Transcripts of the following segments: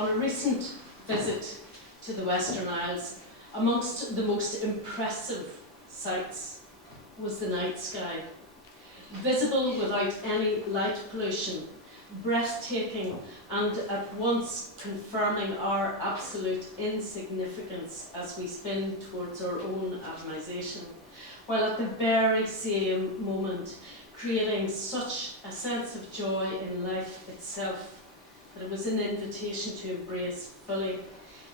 On a recent visit to the Western Isles, amongst the most impressive sights was the night sky. Visible without any light pollution, breathtaking, and at once confirming our absolute insignificance as we spin towards our own atomization, while at the very same moment creating such a sense of joy in life itself that it was an invitation to embrace fully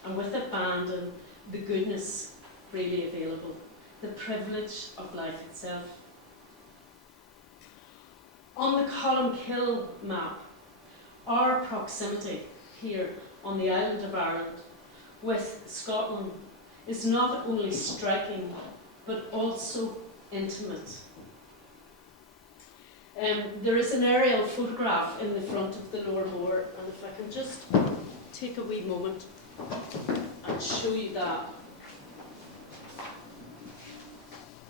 and with abandon the goodness freely available, the privilege of life itself. On the Columkill map, our proximity here on the island of Ireland with Scotland is not only striking but also intimate. There is an aerial photograph in the front of the Lower Moor, and if I can just take a wee moment and show you that,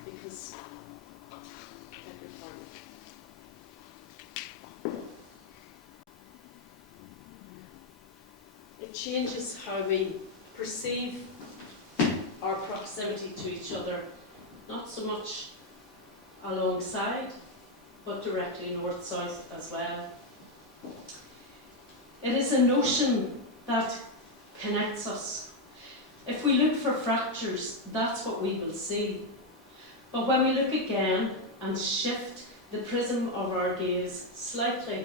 because it changes how we perceive our proximity to each other, not so much alongside, but directly north-south as well. It is a notion that connects us. If we look for fractures, that's what we will see. But when we look again and shift the prism of our gaze slightly,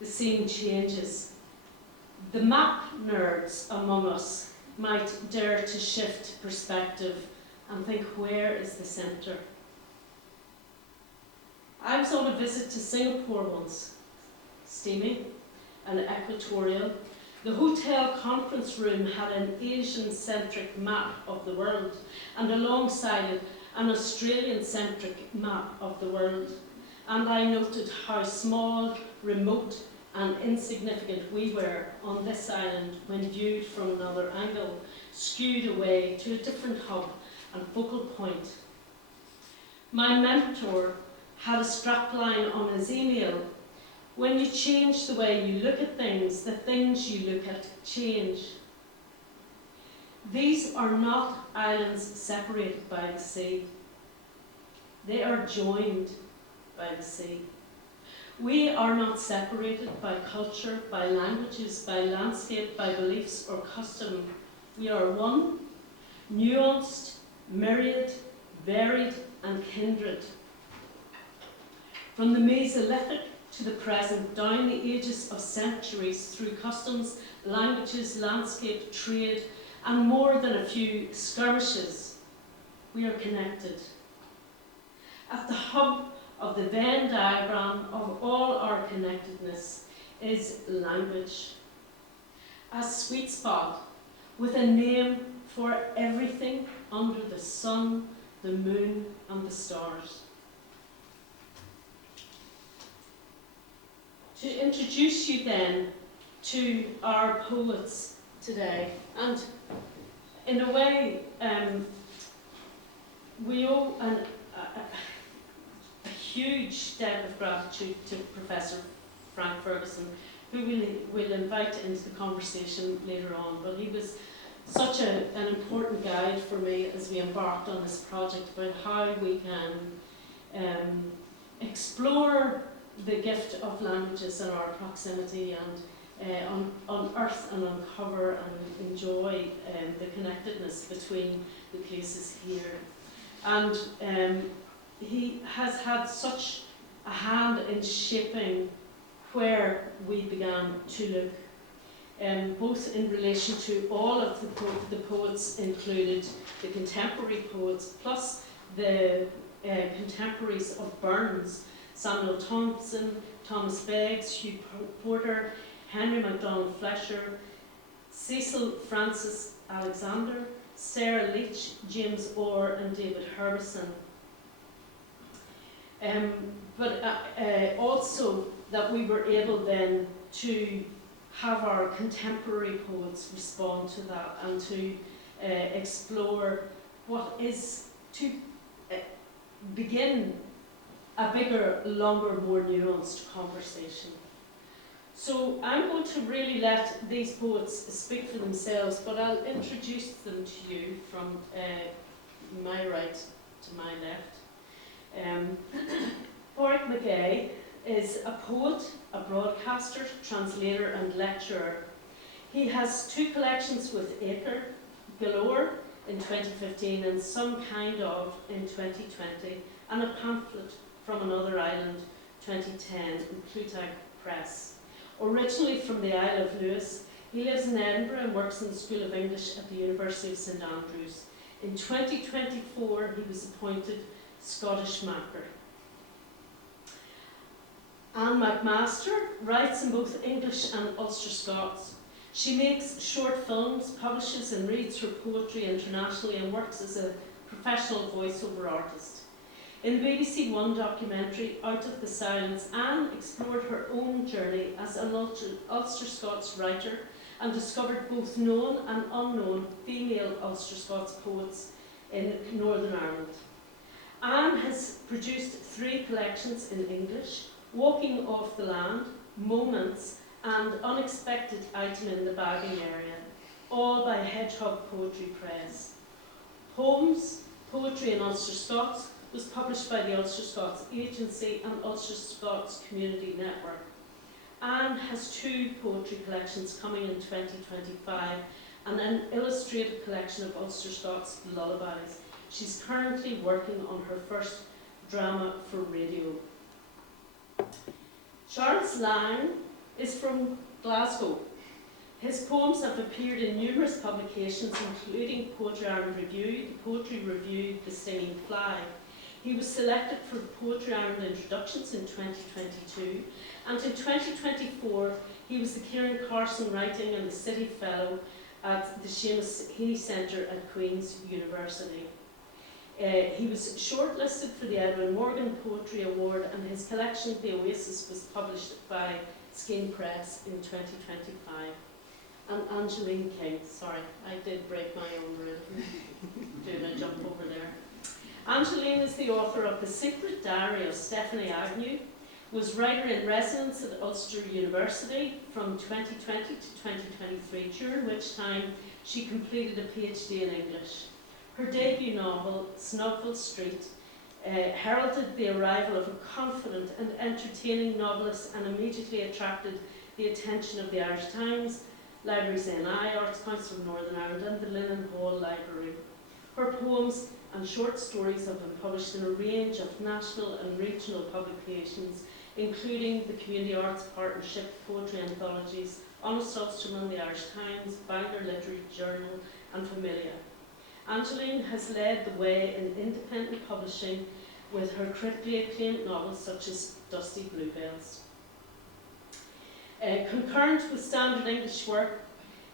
the scene changes. The map nerds among us might dare to shift perspective and think, where is the centre? I was on a visit to Singapore once, steamy and equatorial. The hotel conference room had an Asian-centric map of the world, and alongside it, an Australian-centric map of the world. And I noted how small, remote, and insignificant we were on this island when viewed from another angle, skewed away to a different hub and focal point. My mentor had a strapline on his email: when you change the way you look at things, the things you look at change. These are not islands separated by the sea. They are joined by the sea. We are not separated by culture, by languages, by landscape, by beliefs or custom. We are one, nuanced, myriad, varied and kindred. From the Mesolithic to the present, down the ages of centuries, through customs, languages, landscape, trade, and more than a few skirmishes, we are connected. At the hub of the Venn diagram of all our connectedness is language, a sweet spot with a name for everything under the sun, the moon, and the stars. To introduce you then to our poets today, and in a way, we owe a huge debt of gratitude to Professor Frank Ferguson, who we'll invite into the conversation later on. But he was such an important guide for me as we embarked on this project about how we can explore the gift of languages and our proximity, and unearth and uncover and enjoy the connectedness between the places here. And he has had such a hand in shaping where we began to look, both in relation to all of the poets included, the contemporary poets, plus the contemporaries of Burns, Samuel Thompson, Thomas Beggs, Hugh Porter, Henry MacDonald Fletcher, Cecil Francis Alexander, Sarah Leach, James Orr, and David Herbison. But also that we were able then to have our contemporary poets respond to that and to explore what is to begin a bigger, longer, more nuanced conversation. So I'm going to really let these poets speak for themselves, but I'll introduce them to you from my right to my left. Pàdraig MacAoidh is a poet, a broadcaster, translator and lecturer. He has 2 collections with Acre, Galore in 2015 and Some Kind Of in 2020, and a pamphlet from Another Island 2010 in Clutag Press. Originally from the Isle of Lewis, he lives in Edinburgh and works in the School of English at the University of St Andrews. In 2024, he was appointed Scottish Makar. Anne McMaster writes in both English and Ulster Scots. She makes short films, publishes and reads her poetry internationally, and works as a professional voiceover artist. In the BBC One documentary, Out of the Silence, Anne explored her own journey as an Ulster Scots writer and discovered both known and unknown female Ulster Scots poets in Northern Ireland. Anne has produced 3 collections in English: Walking Off the Land, Moments, and Unexpected Item in the Bagging Area, all by Hedgehog Poetry Press. Poems, Poetry in Ulster Scots was published by the Ulster Scots Agency and Ulster Scots Community Network. Anne has 2 poetry collections coming in 2025 and an illustrated collection of Ulster Scots lullabies. She's currently working on her first drama for radio. Charles Lang is from Glasgow. His poems have appeared in numerous publications, including Poetry Ireland Review, the Poetry Review, The Stinging Fly. He was selected for Poetry Ireland Introductions in 2022, and in 2024 he was the Kieran Carson Writing and the City Fellow at the Seamus Heaney Centre at Queen's University. He was shortlisted for the Edwin Morgan Poetry Award, and his collection, The Oasis, was published by Skein Press in 2025. And Angeline King, sorry, I did break my own rhythm doing a jump over there. Angeline is the author of The Secret Diary of Stephanie Agnew, was writer in residence at Ulster University from 2020 to 2023, during which time she completed a PhD in English. Her debut novel, Snugville Street, heralded the arrival of a confident and entertaining novelist and immediately attracted the attention of the Irish Times, Libraries NI, Arts Council of Northern Ireland and the Linen Hall Library. Her poems and short stories have been published in a range of national and regional publications, including the Community Arts Partnership, poetry anthologies, Honest Ulsterman, the Irish Times, Bangor Literary Journal and Familia. Angeline has led the way in independent publishing with her critically acclaimed novels such as Dusty Bluebells. Concurrent with standard English work,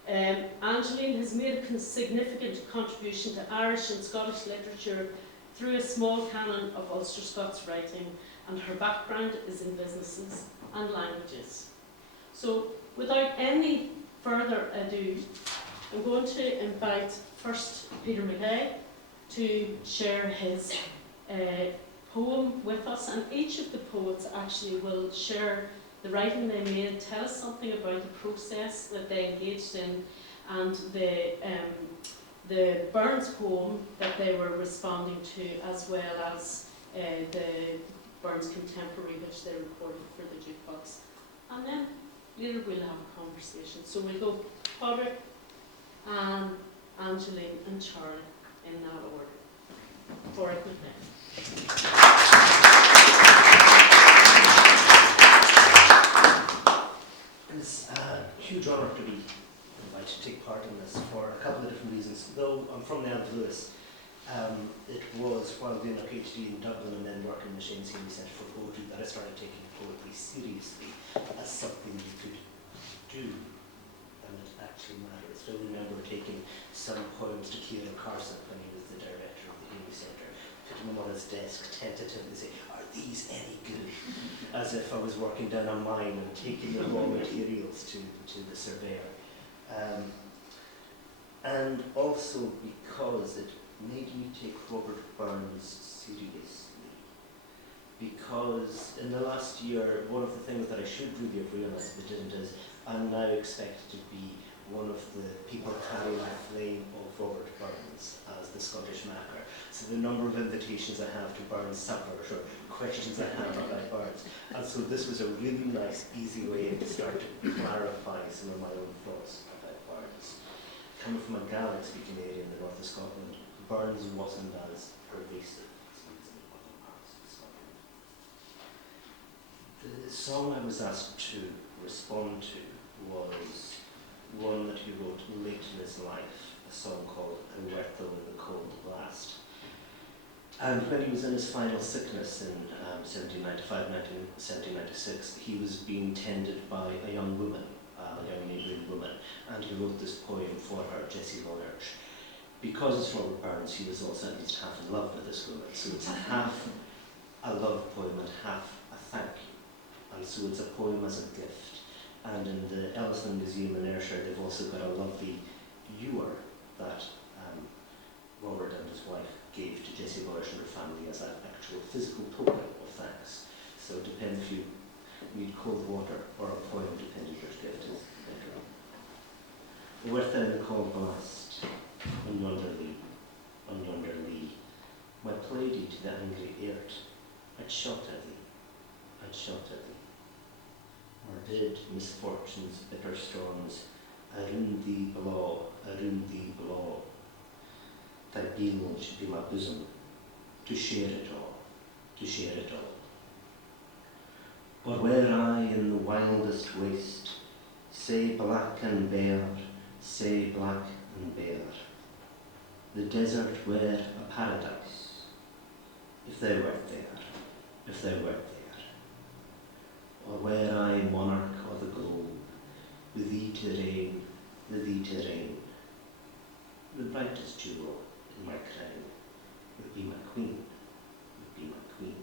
Angeline has made a significant contribution to Irish and Scottish literature through a small canon of Ulster Scots writing, and her background is in businesses and languages. So, without any further ado, I'm going to invite first Peter MacAoidh to share his poem with us, and each of the poets actually will share the writing they made, tell us something about the process that they engaged in, and the Burns poem that they were responding to, as well as the Burns contemporary which they recorded for the jukebox. And then later we'll have a conversation. So we'll go Pàdraig, Anne, Angeline and Charlie in that order. Pàdraig MacAoidh. It's a huge honour to be invited to take part in this for a couple of different reasons. Though I'm from the Isle of Lewis, it was while doing a PhD in Dublin and then working in the Seamus Heaney Centre for Poetry that I started taking poetry seriously as something you could do, and it actually mattered. I still remember taking some poems to Kieran Carson when he was the director of the Heaney Centre, putting them on his desk tentatively say, "Are these any good?" As if I was working down a mine and taking the raw materials to the surveyor. And also because it made me take Robert Burns seriously. Because in the last year, one of the things that I should really have realised but didn't is am now expected to be one of the people carrying the flame of Robert Burns as the Scottish Makar. So the number of invitations I have to Burns suppers or questions I have about Burns. And so this was a really nice, easy way to start to clarify some of my own thoughts about Burns. Coming from a Gaelic-speaking area in the north of Scotland, Burns wasn't as pervasive as it is in other parts of Scotland. The song I was asked to respond to was one that he wrote late in his life, a song called Huerto in the Cold Blast. And when he was in his final sickness in 1796, he was being tended by a young woman, a young neighbouring woman, and he wrote this poem for her, Jessie Lodge. Because it's Robert Burns, he was also at least half in love with this woman, so it's half a love poem and half a thank you. And so it's a poem as a gift. And in the Ellison Museum in Ayrshire, they've also got a lovely ewer that Robert and his wife gave to Jessie Lodge and her family as an actual physical token of thanks. So it depends if you need cold water or a poem, depending which gift is better. Huerta in the Cold Blast, on yonder lea, my plaidy to the angry airt, I'd shot at thee, I'd shot at thee. Or did misfortune's bitter storms around thee blaw, thy beal should be my bosom, to share it all, to share it all. Or were I in the wildest waste, say black and bare, say black and bare, the desert were a paradise, if thou wert there, if thou wert there. Or were I monarch of the globe, with thee to reign, with thee to reign, the brightest jewel in my crown would be my queen, would be my queen.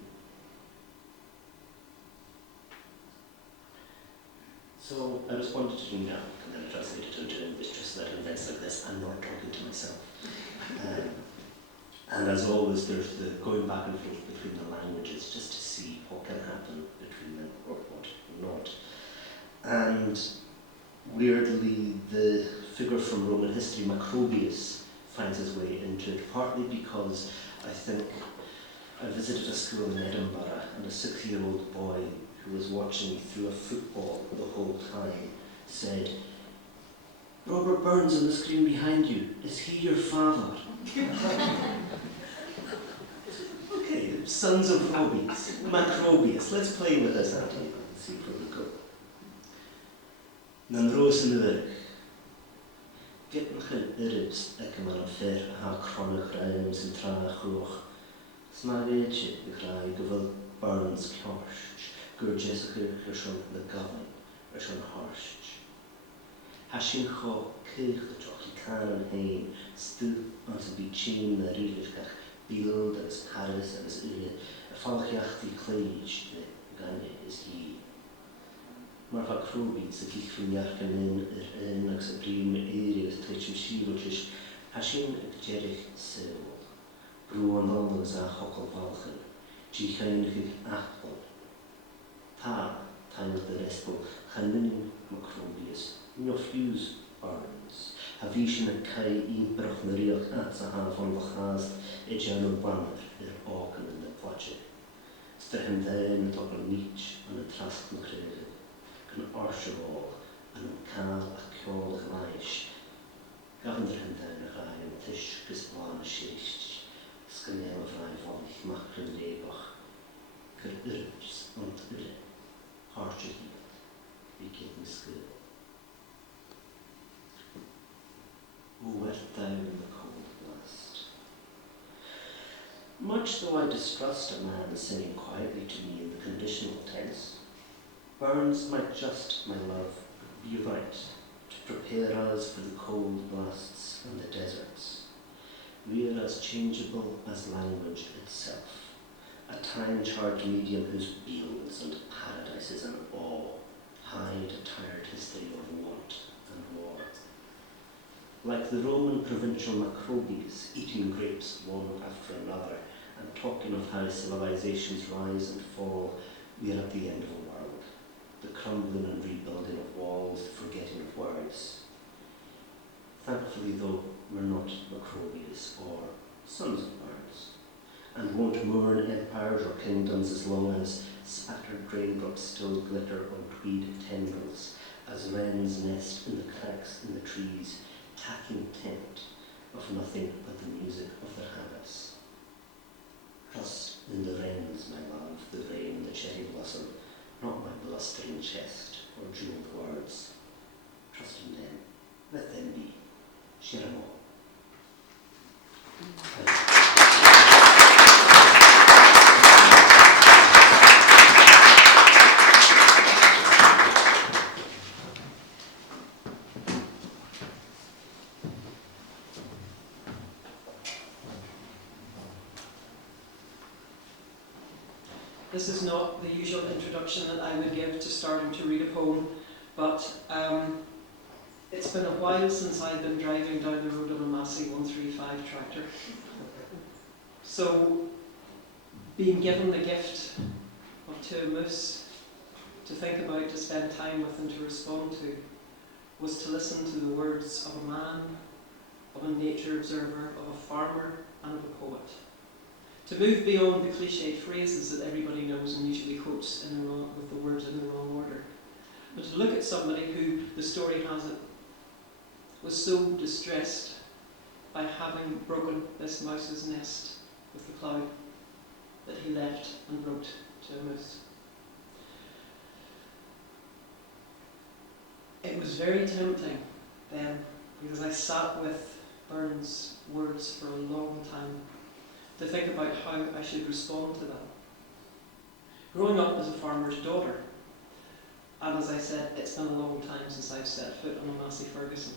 So I responded to him now, and then I translated it into English, just that in events like this, I'm not talking to myself. And as always, there's the going back and forth between the languages, just to see what can happen between them or what not. And weirdly, the figure from Roman history, Macrobius, finds his way into it, partly because I think I visited a school in Edinburgh, and a 6-year-old boy who was watching me through a football the whole time said, "Robert Burns on the screen behind you, is he your father?" Okay, sons of Robies, Macrobius, let's play with this, Auntie, and see where we go. Nan roos in the werk. Get me geen irribs, ek man an fer a ha chronic rhymes and tra chroch. Sma weetje, ik rai gewil Burns kjorscht, gur Jessica Gershon the govern, Gershon harscht. Hashin cho keich the troch, I can an hain, stu an to be chain the rilishkach, build as Paris and as ule, a falchiach the clage, the gane is he. Maar van Krobies, ik van jarken in ag sa brim areas teach me shivotish, hashin ag jerich seul. Bro an almas a hokkel valchen, gi chainig achtel. Ta, time of the respo, chanin Macrobius, Nofuse Burns. Ha vishin a kai inbrach na riach at sa ha van vachast, e janel banner, auken in the plache. Sterchen dain at opel niche, an a trask na krege. An Archibald, and Cal a Col Gleish. Gavender him down a rai and tish gisblan a shish, Scanel of rai volich machrin lebach, Ker urbs und ure, Archer hield, we give me skill. Who went down in the cold blast? Much though I distrust a man saying quietly to me in the conditional tense, Burns might just, my love, be right to prepare us for the cold blasts and the deserts. We are as changeable as language itself, a time-charged medium whose beals and paradises and awe hide a tired history of want and war. Like the Roman provincial Macrobies, eating grapes one after another and talking of how civilizations rise and fall, we are at the end of a world. The crumbling and rebuilding of walls, the forgetting empires or kingdoms as long as spattered drainbrooks still glitter on tweed tendrils, as wrens nest in the cracks in the trees, tacking tent of nothing but the music of their habits. Trust in the wrens, my love, the rain, the cherry blossom, not my blustering chest or jeweled words. Trust in them. Let them be. Share them all. This is not the usual introduction that I would give to starting to read a poem, but it's been a while since I've been driving down the road on a Massey 135 tractor. So, being given the gift of two moose to think about, to spend time with and to respond to, was to listen to the words of a man, of a nature observer, of a farmer, and of a poet. To move beyond the cliched phrases that everybody knows and usually quotes with the words in the wrong order, but to look at somebody who, the story has it, was so distressed by having broken this mouse's nest with the plough that he left and wrote to a moose. It was very tempting then, because I sat with Burns' words for a long time, to think about how I should respond to them. Growing up as a farmer's daughter, and as I said, it's been a long time since I've set foot on a Massey Ferguson,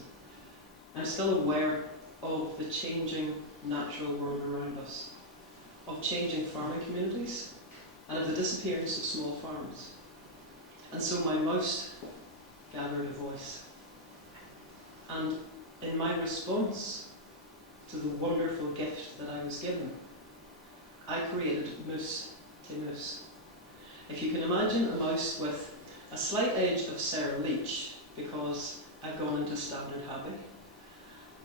I'm still aware of the changing natural world around us, of changing farming communities, and of the disappearance of small farms. And so my mouse gathered a voice. And in my response to the wonderful gift that I was given, I created Moose to Moose. If you can imagine a mouse with a slight edge of Sarah Leach, because I've gone into Standard Abbey,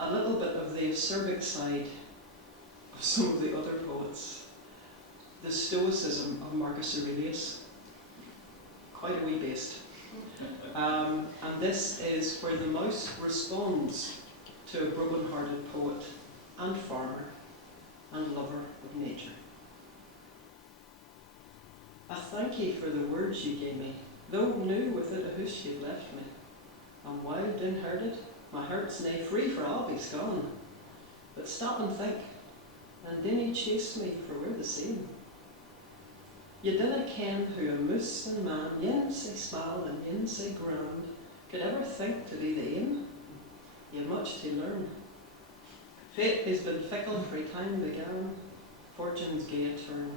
a little bit of the acerbic side of some of the other poets, the stoicism of Marcus Aurelius, quite a wee beast. And this is where the mouse responds to a broken-hearted poet and farmer and lover of nature. I thank ye for the words ye gave me, though new with it a hoosh ye left me. I'm wild and herded, my heart's nae free for I'll be gone. But stop and think, and dinna chase me for we're the same. Ye dinna ken who a moose and man, yin sae small and yin sae grand, could ever think to be the aim. Ye much to learn. Fate has been fickle frae time began, fortune's gay a turn.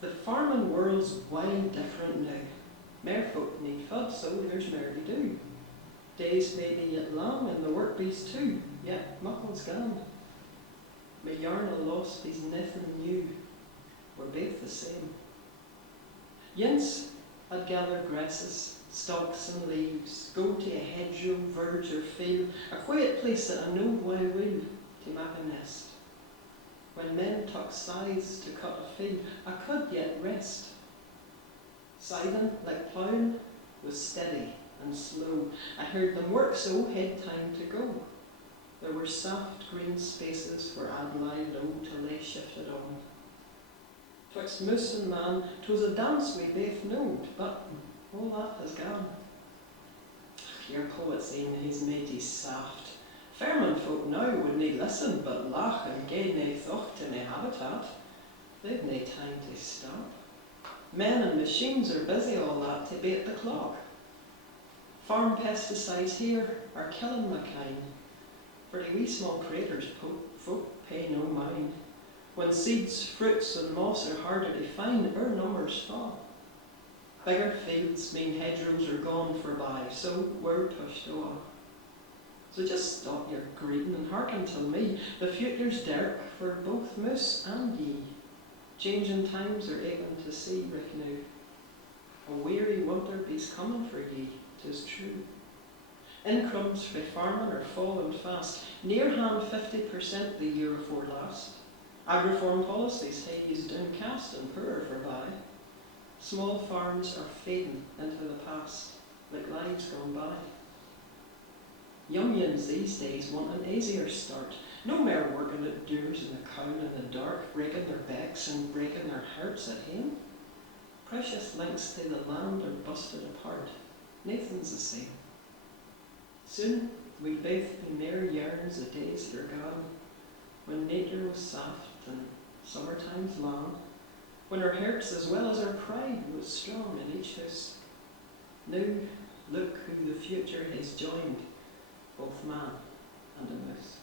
The farming world's wide different now. Merfolk need fud, so there's merely do. Days may be yet long, and the work be's too, yet muckle's gone. My yarn o' loss be's nothing new, we're both the same. Yince I'd gather grasses, stalks and leaves, go to a hedgerow, verge or field, a quiet place that I know why will, to make a nest. When men took scythes to cut a field, I could yet rest. Scything, like ploughing, was steady and slow. I heard them work so, had time to go. There were soft green spaces where I'd lie low till they shifted on. Twixt moose and man, 'twas a dance we both knowed, but all that has gone. Your poet's ain his matey soft. Fairman folk now would nae listen, but laugh and gae nae thought to nae habitat. They've nae time to stop. Men and machines are busy all that to beat the clock. Farm pesticides here are killing my kind. For the wee small craters folk pay no mind. When seeds, fruits and moss are harder to find, our numbers fall. Bigger fields mean hedgerows are gone forby, so we're pushed on. So just stop your greeting and hearken till me. The future's dark for both moose and ye. Changing times are aching to see, reckon. A weary winter be's coming for ye, 'tis true. Incomes frae farming are falling fast, near hand 50% the year afore last. Ag-reform policies take his downcast and poorer forby. Small farms are fading into the past, like lives gone by. Young yins these days want an easier start. No more working at doors in the cown in the dark, breaking their backs and breaking their hearts at home. Precious links to the land are busted apart. Nathan's the same. Soon we'll both be mere yearns of days that are gone, when nature was soft and summertime's long, when our hearts as well as our pride was strong in each house. Now look who the future has joined, both man and a mouse.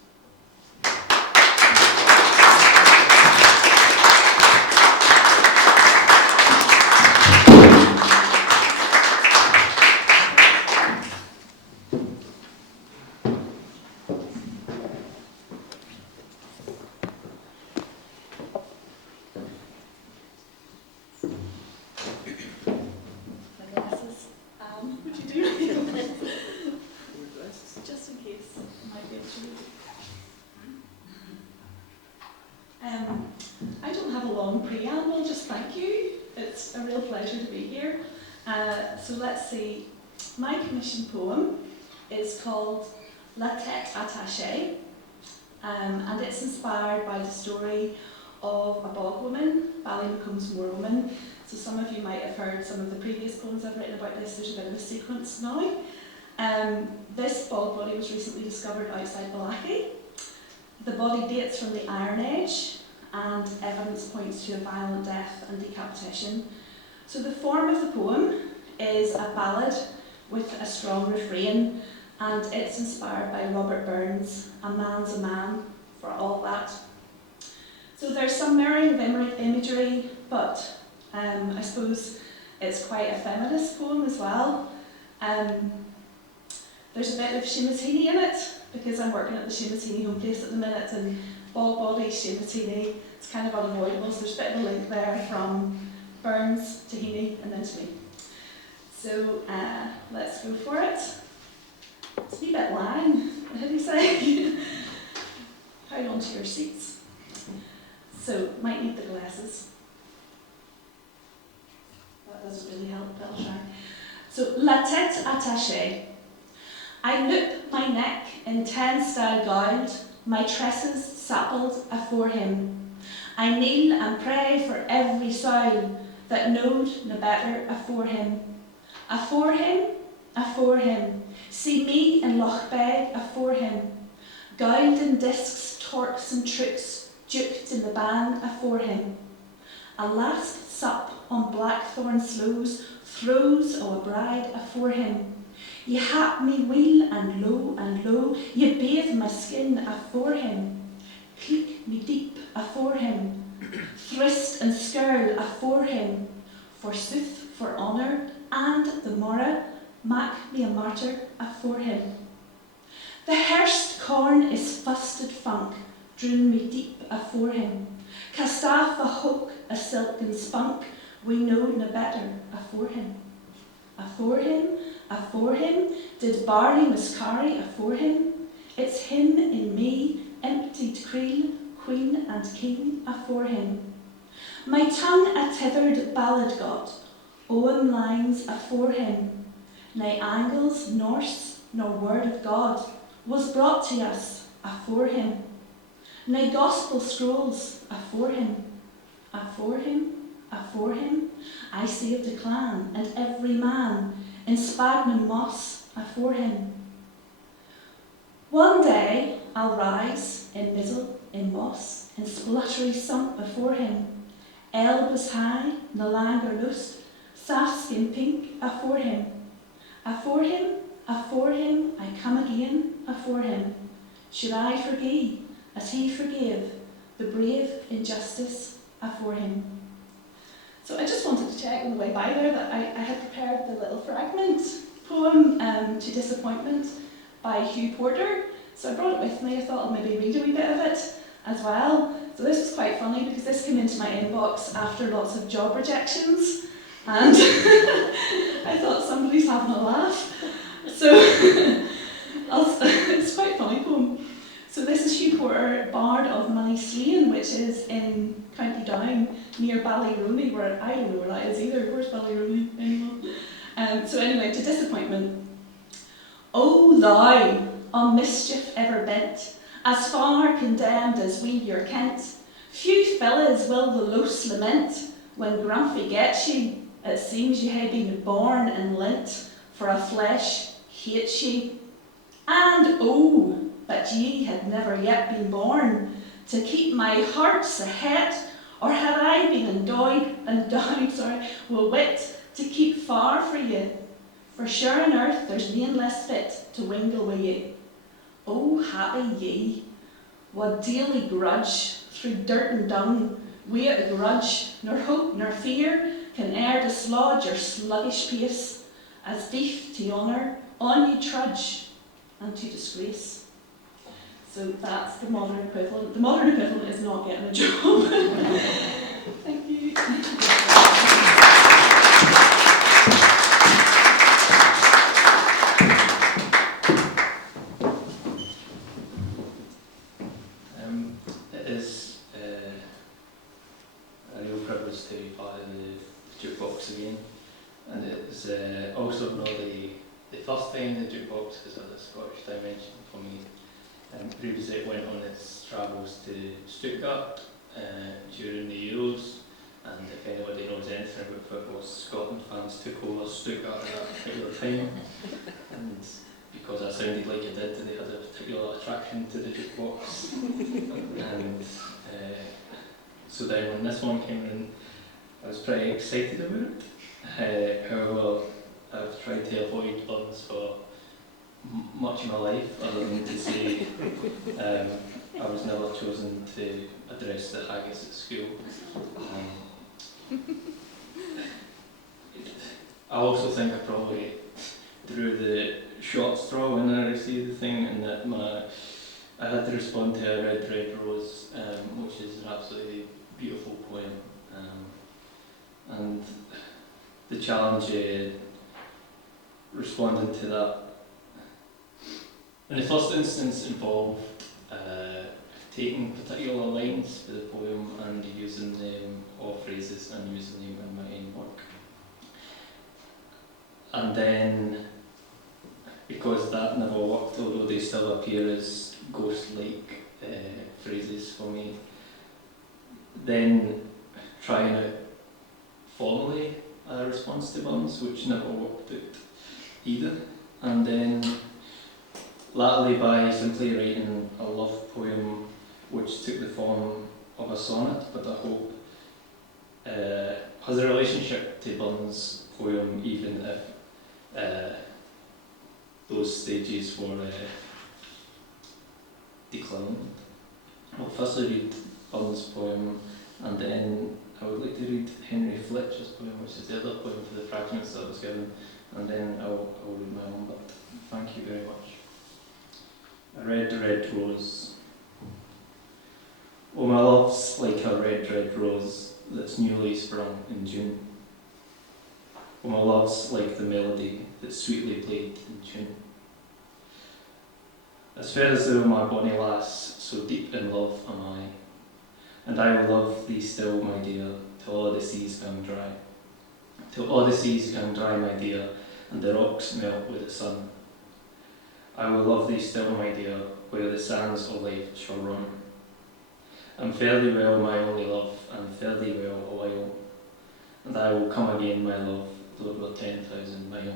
I don't have a long preamble, just thank you. It's a real pleasure to be here. So let's see, my commissioned poem is called La Tête Attachée, and it's inspired by the story of a bog woman, Ballymacombe's moor woman. So some of you might have heard some of the previous poems I've written about this. There's a bit of a sequence now. This bog body was recently discovered outside Malachi. The body dates from the Iron Age, and evidence points to a violent death and decapitation. So the form of the poem is a ballad with a strong refrain, and it's inspired by Robert Burns' A Man's a Man, for all that. So there's some mirroring of imagery, but I suppose it's quite a feminist poem as well. There's a bit of Shimatini in it, because I'm working at the Shimatini home place at the minute, and bog body, Shimatini, it's kind of unavoidable, so there's a bit of a link there from Burns to Heaney and then to me. So let's go for it. It's a wee bit lang, what did he say? Hold on to your seats. So, might need the glasses. That doesn't really help, that'll try. So, La Tête Attachée. I loop my neck in 10-style gold, my tresses sappled afore him. I kneel and pray for every soul that knowed no better afore him. Afore him, afore him, see me in Lochbeg afore him. Golden discs, torques and trooks, duked in the band afore him. A last sup on blackthorn sloes, throws o' a bride afore him. Ye hap me wheel and low, ye bathe my skin afore him. Cleek me deep afore him, thrist and skirl afore him. Forsooth, for honour, and the morrow, mak me a martyr afore him. The hearst corn is fusted funk, droon me deep afore him. Cast off a hook, a silken spunk, we know no better afore him. Afore him, afore him, did barley miscarry afore him. It's him in me, emptied creel, queen and king afore him. My tongue a tithered ballad got, owen lines afore him. Nae angles, Norse, nor word of God was brought to us afore him. Nae gospel scrolls afore him. Afore him, afore him, I saved a clan and every man in Spagnum moss afore him. One day I'll rise in middle, in moss, in spluttery sump before him. Elbas high, no langer lust, safskin pink afore him. Afore him, I come again afore him. Should I forgive as he forgave the brave injustice afore him? So I just wanted to check on the way by there that I had prepared the little fragment poem, To Disappointment, by Hugh Porter. So I brought it with me. I thought I'd maybe read a wee bit of it as well. So this was quite funny because this came into my inbox after lots of job rejections, and I thought somebody's having a laugh. So it's quite a funny poem. So this is Hugh Porter, Bard of Money Slain, which is in where I don't know where that is either. Where's Ballyrooney? Anyone? So anyway, to disappointment. O thou, on mischief ever bent, as far condemned as we your Kent, few fellas will the loose lament, when Grumpy gets ye, it seems ye hae been born in lint, for a flesh hates ye. And oh, but ye had never yet been born, to keep my heart's ahead, or had I been endowed with wit, to keep far for ye, for sure on earth there's none less fit to wingle with ye. O happy ye, what daily grudge, through dirt and dung, wait a grudge, nor hope nor fear, can e'er dislodge your sluggish pace, as thief to honour, on ye trudge, and to disgrace. So that's the modern equivalent. The modern equivalent is not getting a job. Thank you. It is a real privilege to be part of the jukebox again, and it's also not the first time the jukebox has had a Scottish dimension for me. Previously it went on its travels to Stuttgart during the Euros, and if anybody knows anything about football, Scotland fans took over Stuttgart at that particular time, and because I sounded like I did, they had a particular attraction to the jukebox. And so then when this one came in, I was pretty excited about it. However, I've tried to avoid buns for much of my life, other than to say I was never chosen to address the haggis at school. I also think I probably drew the short straw when I received the thing, and that I had to respond to a Red Red Rose, which is an absolutely beautiful poem, and the challenge responding to that in the first instance involved taking particular lines for the poem and using them, or phrases, and using them in my own work. And then, because that never worked, although they still appear as ghost-like phrases for me, then trying out formally a response to buns, which never worked out either. And then latterly by simply writing a love poem which took the form of a sonnet, but I hope has a relationship to Bun's poem, even if those stages were declined. I'll firstly read Bun's poem, and then I would like to read Henry Fletcher's poem, which is the other poem for the fragments that I was given, and then I'll read my own, but thank you very much. A red, red rose. Oh, my love's like a red, red rose that's newly sprung in June. Oh, my love's like the melody that's sweetly played in tune. As fair as thou, my bonny lass, so deep in love am I, and I will love thee still, my dear, till all the seas come dry. Till all the seas come dry, my dear, and the rocks melt with the sun. I will love thee still, my dear, where the sands of life shall run. And fare thee well, my only love, and fare thee well a while, and I will come again, my love, though it were 10,000 miles.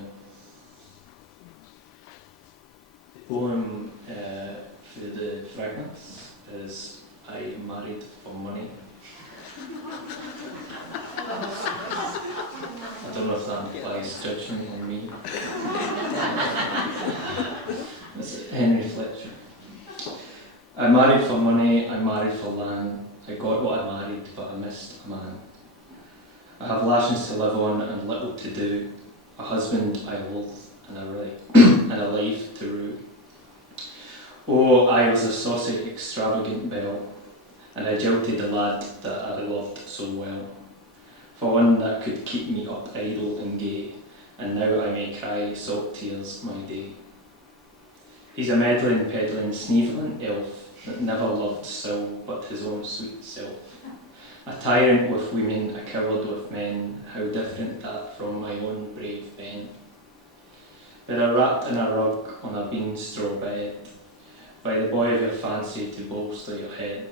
The poem for the fragments is I Married for Money. I don't know if that implies judgment on me. It's Henry Fletcher. I married for money, I married for land. I got what I married, but I missed a man. I have lashings to live on and little to do. A husband I loathe and a life to rue. Oh, I was a saucy, extravagant belle, and I jilted the lad that I loved so well, for one that could keep me up idle and gay, and now I may cry salt tears my day. He's a meddling, peddling, sneeveling elf that never loved still but his own sweet self, A tyrant with women, a coward with men, how different that from my own brave men. Better wrapped in a rug on a bean straw bed, by the boy of your fancy to bolster your head,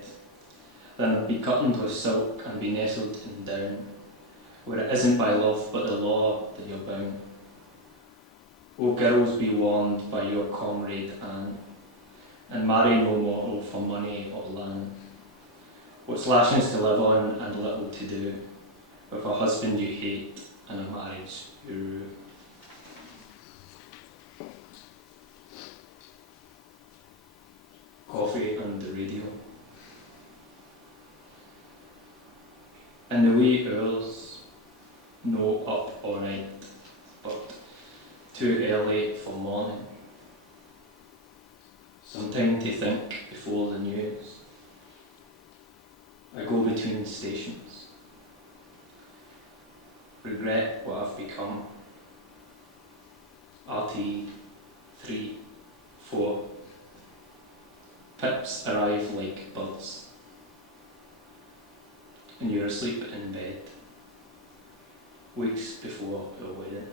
than be cottoned with silk and be nestled in down, where it isn't by love but the law that you're bound. O girls, be warned by your comrade Anne, and marry no mortal for money or land. What's lashings to live on and little to do, with a husband you hate and a marriage you rue. Coffee and the radio. In the wee hours, no up all night, but too early for morning. Some time to think before the news. I go between stations. Regret what I've become. RT 3, 4. Pips arrive like birds, and you're asleep in bed, weeks before your wedding.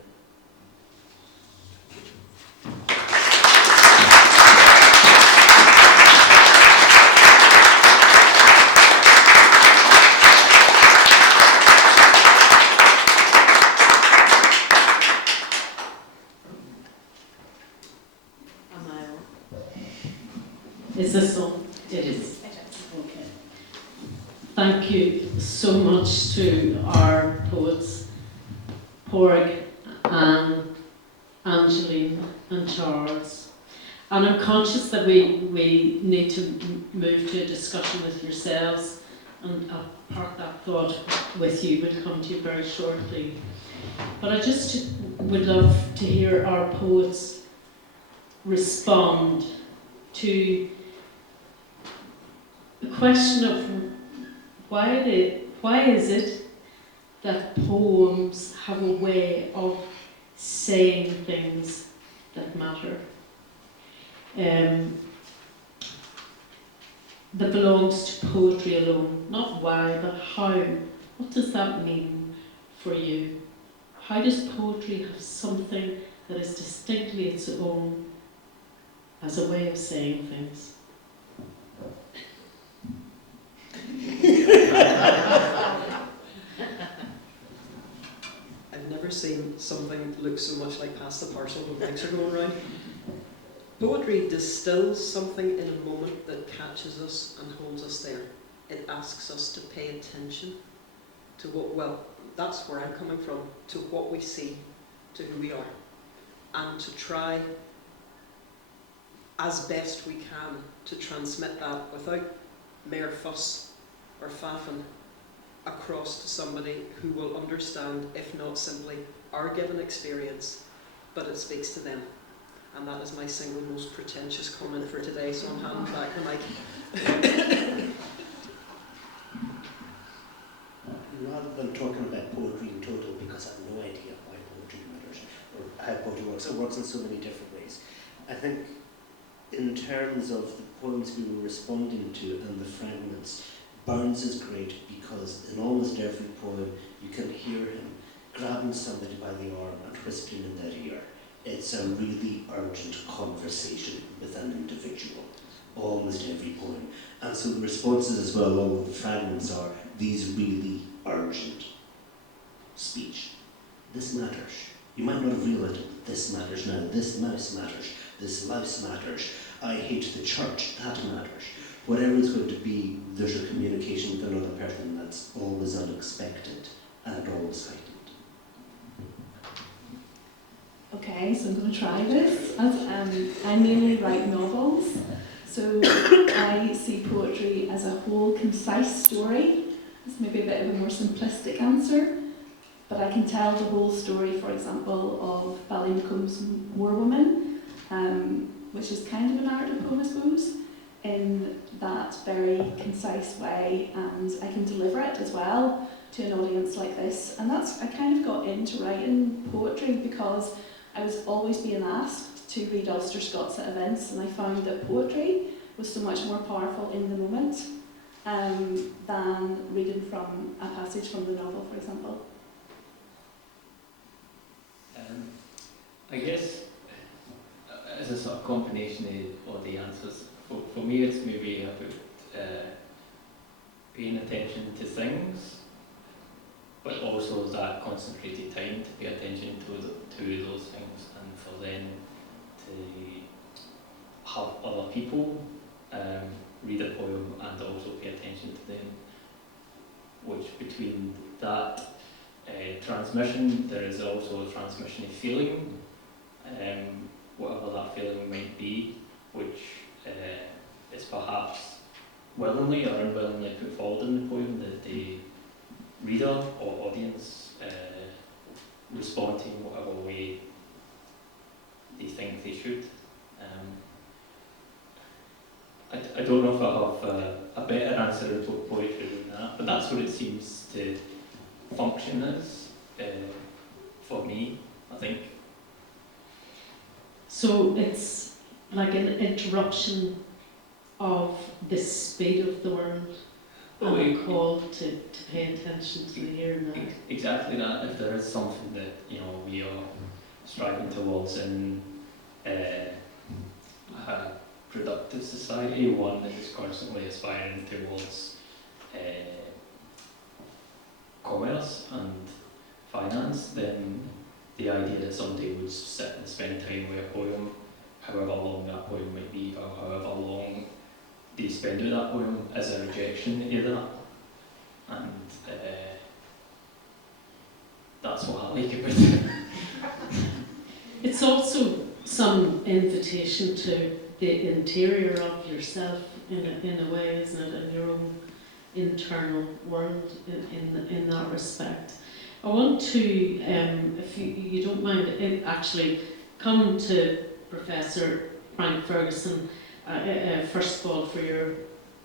Is this on? It is. Okay. Thank you so much to our poets, Pàdraig, Anne, Angeline and Charles. And I'm conscious that we need to move to a discussion with yourselves, and I'll park that thought with you. We'll come to you very shortly. But I just would love to hear our poets respond to the question of why is it that poems have a way of saying things that matter, that belongs to poetry alone, not why but how. What does that mean for you? How does poetry have something that is distinctly its own as a way of saying things? I've never seen something that looks so much like past the parcel when things are going round. Poetry distills something in a moment that catches us and holds us there. It asks us to pay attention to what, well, that's where I'm coming from, to what we see, to who we are, and to try as best we can to transmit that without mere fuss or faffing across to somebody who will understand, if not simply our given experience, but it speaks to them. And that is my single most pretentious comment for today, so I'm handing back the mic. Rather than talking about poetry in total, because I have no idea why poetry matters or how poetry works, it works in so many different ways. I think in terms of the poems we were responding to and the fragments, Burns is great because in almost every poem you can hear him grabbing somebody by the arm and whispering in their ear. It's a really urgent conversation with an individual, almost every poem. And so the responses as well, all of the fragments are these really urgent speech. This matters. You might not have realised it, but this matters now. This mouse matters. This mouse matters. I hate the church. That matters. Whatever it's going to be, there's a communication with another person that's always unexpected and always heightened. Okay, so I'm going to try this. I mainly write novels, so I see poetry as a whole concise story. It's maybe a bit of a more simplistic answer, but I can tell the whole story, for example, of Ballymacomb's Moor Woman, which is kind of a narrative poem, I suppose, in that very concise way, and I can deliver it as well to an audience like this. And I kind of got into writing poetry because I was always being asked to read Ulster Scots at events, and I found that poetry was so much more powerful in the moment. than reading from a passage from the novel, for example? I guess as a sort of combination of the answers, for me it's maybe about paying attention to things, but also that concentrated time to pay attention to those things, and for then to have other people read a poem and also pay attention to them, which between that transmission, there is also a transmission of feeling, whatever that feeling might be, which is perhaps willingly or unwillingly put forward in the poem, that the reader or audience respond to in whatever way they think they should. I don't know if I have a better answer in poetry than that, but that's what it seems to function as for me, I think. So it's like an interruption of the speed of the world, and a call to pay attention to the here and now. Exactly that. If there is something that we are striving towards in a productive society, one that is constantly aspiring towards commerce and finance, then the idea that somebody would sit and spend time with a poem, however long that poem might be, or however long they spend with that poem, is a rejection of that. And that's what I like about it. It's also some invitation to the interior of yourself in a way, isn't it, in your own internal world in that respect. I want to, if you don't mind, actually come to Professor Frank Ferguson, first of all for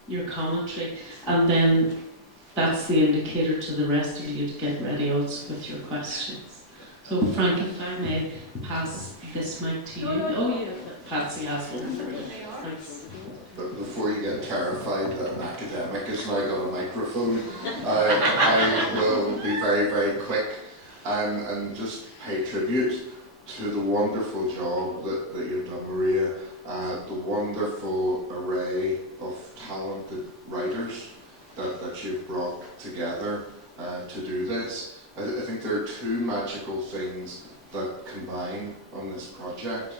your commentary, and then that's the indicator to the rest of you to get ready also with your questions. So Frank, if I may pass this mic to you. Oh yeah, Patsy has one for you. Thanks. But before you get terrified that an academic has now got a microphone, I will be very, very quick and just pay tribute to the wonderful job that you've done, Maria, the wonderful array of talented writers that you've brought together to do this. I think there are two magical things that combine on this project.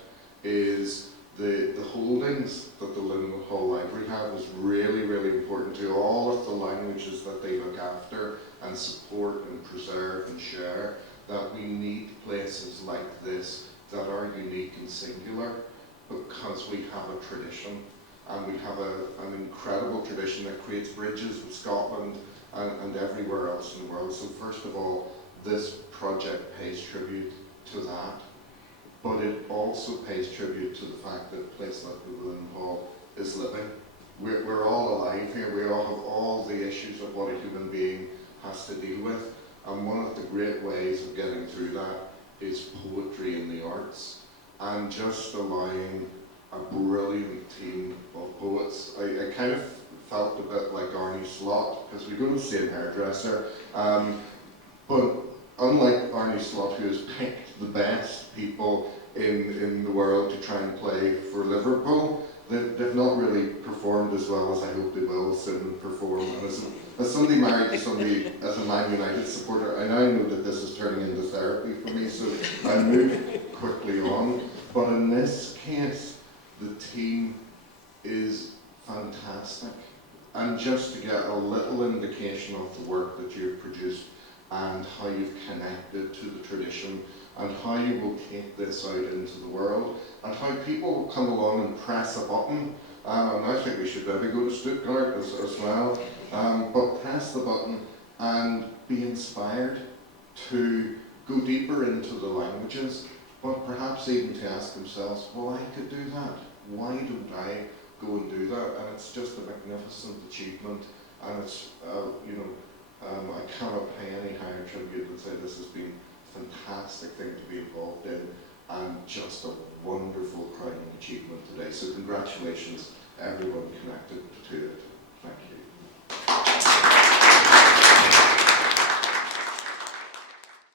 Is the holdings that the Lynn Hall Library have is really, really important to all of the languages that they look after and support and preserve and share, that we need places like this that are unique and singular because we have a tradition, and we have an incredible tradition that creates bridges with Scotland and everywhere else in the world. So first of all, this project pays tribute to that. But it also pays tribute to the fact that a place like the Lynn Hall is living. We're all alive here. We all have all the issues of what a human being has to deal with. And one of the great ways of getting through that is poetry and the arts. And just allowing a brilliant team of poets. I kind of felt a bit like Arnie Slot, because we go to the same hairdresser. But unlike Arnie Slot, who has picked the best people in the world to try and play for Liverpool, they've not really performed as well as I hope they will soon perform. And as somebody married to somebody as a Man United supporter, I now know that this is turning into therapy for me, so I move quickly on. But in this case, the team is fantastic. And just to get a little indication of the work that you've produced and how you've connected to the tradition and how you will take this out into the world and how people will come along and press a button. And I think we should maybe go to Stuttgart as well, but press the button and be inspired to go deeper into the languages, but perhaps even to ask themselves, well, I could do that. Why don't I go and do that? And it's just a magnificent achievement, and it's, I cannot pay any higher tribute than say this has been a fantastic thing to be involved in, and just a wonderful crowning achievement today. So congratulations everyone connected to it.